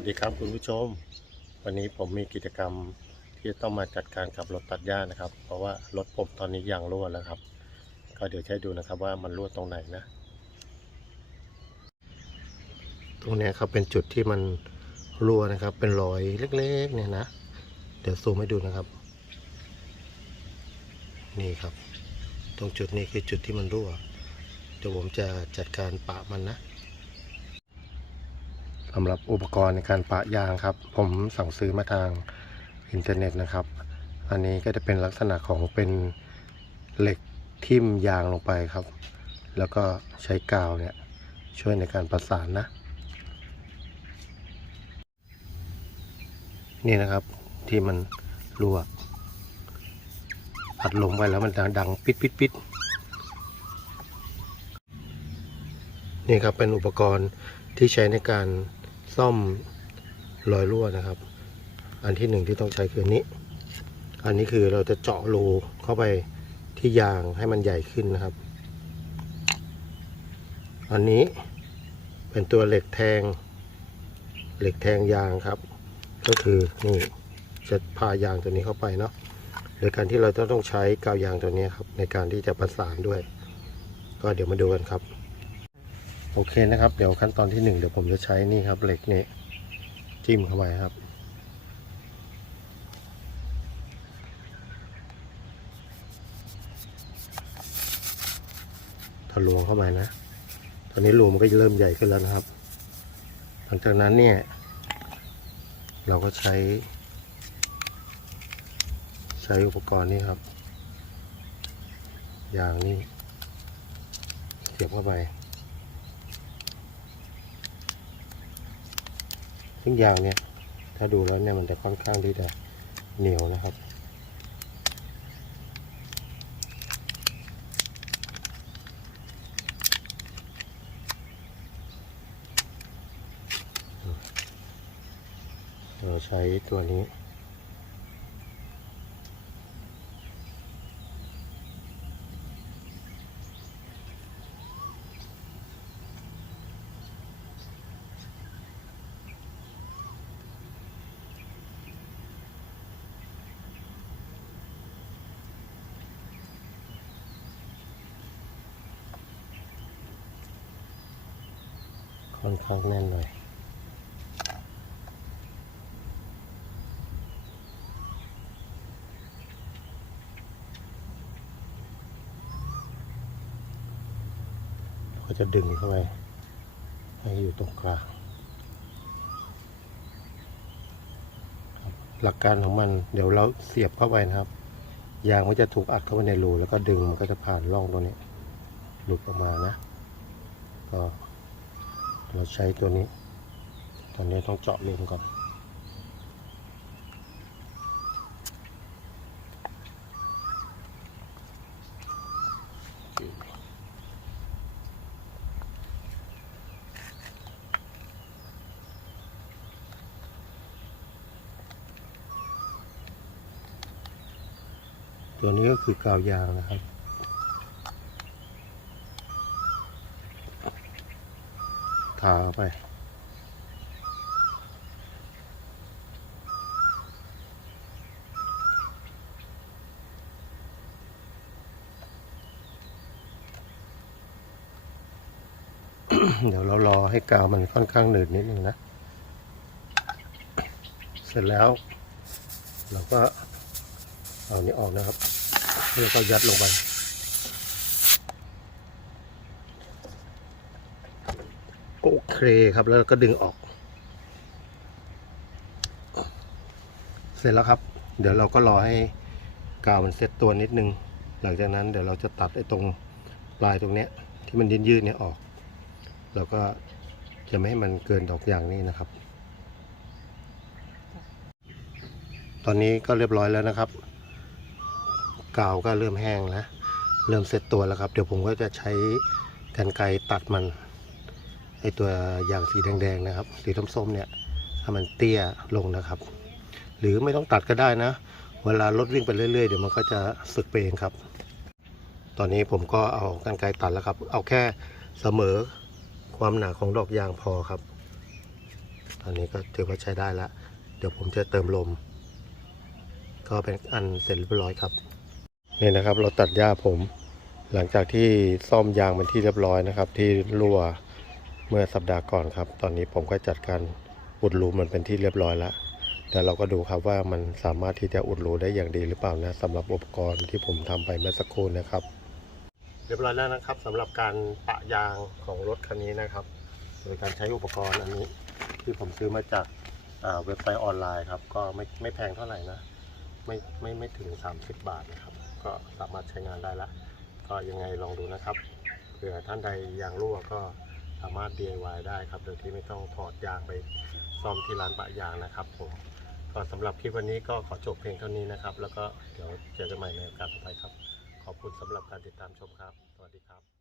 วัสดีครับคุณผู้ชม วันนี้ผมมีกิจกรรมที่ต้องมาจัดการกับรถตัดหญ้านะครับ เพราะว่ารถผมตอนนี้ยางรั่วแล้วครับ ก็เดี๋ยวใช้ดูนะครับว่ามันรั่วตรงไหนนะ ตรงนี้ครับเป็นจุดที่มันรั่วนะครับ เป็นรอยเล็กๆ เนี่ยนะ เดี๋ยวซูมให้ดูนะครับ นี่ครับ ตรงจุดนี้คือจุดที่มันรั่วเดี๋ยวผมจะจัดการปะมันนะ สำหรับอุปกรณ์ในการปะยางครับ ผมสั่งซื้อมาทางอินเทอร์เน็ตนะครับ อันนี้ก็จะเป็นลักษณะของเป็นเหล็กทิ่มยางลงไปครับ แล้วก็ใช้กาวเนี่ยช่วยในการประสานนะ นี่นะครับที่มันรั่วอัดลงไปแล้วมันดังปิดปิดปิดนี่ครับเป็นอุปกรณ์ที่ใช้ในการ ซ่อมรอยรั่วนะครับ อันที่หนึ่งที่ต้องใช้คือนนี้ อันนี้คือเราจะเจาะรูเข้าไปที่ยางให้มันใหญ่ขึ้นนะครับ อันนี้เป็นตัวเหล็กแทง เหล็กแทงยางครับ ก็คือนี่จะพายางตัวนี้เข้าไปเนาะโดยการที่เราจะต้องใช้กาวยางตัวนี้ครับในการที่จะประสานด้วย ก็เดี๋ยวมาดูกันครับ โอเคนะครับ เดี๋ยวขั้นตอนที่หนึ่งเดี๋ยวผมจะใช้นี่ครับเหล็กนี่จิ้มเข้าไปครับ ทะลวงเข้าไปนะ ตอนนี้รูมันก็เริ่มใหญ่ขึ้นแล้วนะครับ หลังจากนั้นเนี่ย เราก็ใช้ ใช้อุปกรณ์นี่ครับ อย่างนี้เสียบเข้าไป ซึ่งยางเนี่ย ถ้าดูแล้วเนี่ยมันจะค่อนข้างที่จะเหนียวนะครับ เราใช้ตัวนี้ ค่อนข้างแน่นหน่อยก็จะดึงเข้าไปให้อยู่ตรงกลางหลักการของมันเดี๋ยวเราเสียบเข้าไปนะครับ ยางมันจะถูกอัดเข้าไปในรูแล้วก็ดึงมันก็จะผ่านร่องตรงนี้ หลุดออกมานะ ก็ เราใช้ตัวนี้ ตอนนี้ต้องเจาะรูมนก่อนตัวนี้ก็คือกาวยางนะครับ ทาเข้าไป เดี๋ยวเรารอให้กาวมันค่อนข้างหนืดนิดนึงนะ เสร็จแล้ว เราก็เอานี้ออกนะครับ แล้วก็ยัดลงไป โอเคครับแล้วก็ดึงออก เสร็จแล้วครับ เดี๋ยวเราก็รอให้กาวมันเซ็ตตัวนิดนึง หลังจากนั้นเดี๋ยวเราจะตัดไอ้ตรงปลายตรงเนี้ย ที่มันยืดๆเนี่ยออก แล้วก็จะไม่ให้มันเกินดอกอย่างนี้นะครับ ตอนนี้ก็เรียบร้อยแล้วนะครับกาวก็เริ่มแห้งแล้วเริ่มเซ็ตตัวแล้วครับ เดี๋ยวผมก็จะใช้กรรไกรตัดมัน ไอตัวอย่างสีแดงๆนะครับ สีส้มๆเนี่ยให้มันเตี้ยลงนะครับ หรือไม่ต้องตัดก็ได้นะ เวลารถวิ่งไปเรื่อยๆ เดี๋ยวมันก็จะสึกไปเองครับ ตอนนี้ผมก็เอากรรไกรตัดแล้วครับ เอาแค่เสมอความหนาของดอกยางพอครับ ตอนนี้ก็ถือว่าใช้ได้แล้วเดี๋ยวผมจะเติมลม ก็เป็นอันเสร็จเรียบร้อยครับนี่นะครับ เราตัดหญ้าผม หลังจากที่ซ่อมยางเป็นที่เรียบร้อยนะครับ ที่รั่ว เมื่อสัปดาห์ก่อนครับ ตอนนี้ผมก็จัดการอุดรูมันเป็นที่เรียบร้อยแล้วเดี๋ยวเราก็ดูครับว่ามันสามารถที่จะอุดรูได้อย่างดีหรือเปล่านะสำหรับอุปกรณ์ที่ผมทำไปเมื่อสักครู่นะครับ เรียบร้อยแล้วนะครับสำหรับการปะยางของรถคันนี้นะครับ โดยการใช้อุปกรณ์อันนี้ ที่ผมซื้อมาจากเว็บไซต์ออนไลน์ครับ ก็ไม่ไม่แพงเท่าไหร่นะไม่ไม่ไม่ถึง 30 บาทนะครับ ก็สามารถใช้งานได้ละก็ยังไงลองดูนะครับเผื่อท่านใดยางรั่วก็ สามารถ DIY ได้ครับ โดยที่ไม่ต้องถอดยางไปซ่อมที่ร้านปะยางนะครับผมก็สำหรับคลิปวันนี้ก็ขอจบเพียงเท่านี้นะครับ แล้วก็เดี๋ยวเจอกันใหม่ในโอกาสต่อไปครับ ขอบคุณสำหรับการติดตามชมครับ สวัสดีครับ